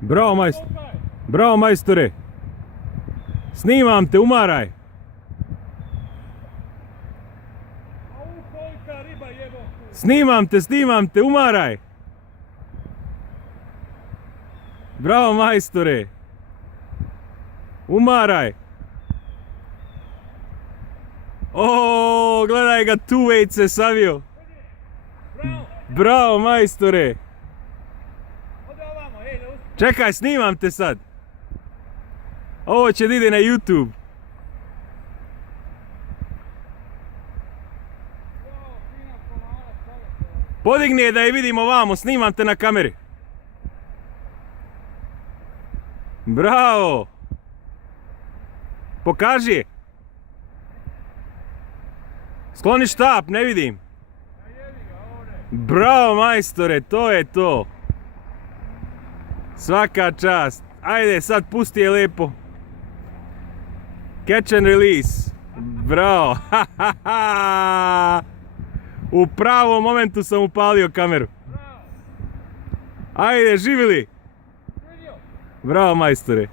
Bravo majstore. Bravo majstore. Snimam te, umaraj. Snimam te, umaraj. Bravo majstore. Umaraj. O, gledaj ga, tu već se savio. Bravo majstore. Čekaj, snimam te sad. Ovo će da ide na YouTube. Podigni je da je vidimo vamo, snimam te na kameri. Bravo. Pokaži je. Skloni štap, ne vidim. Bravo majstore, to je to. Svaka čast. Ajde, sad pusti je lepo. Catch and release. Bravo. U pravom momentu sam upalio kameru. Ajde, živjeli. Bravo majstore.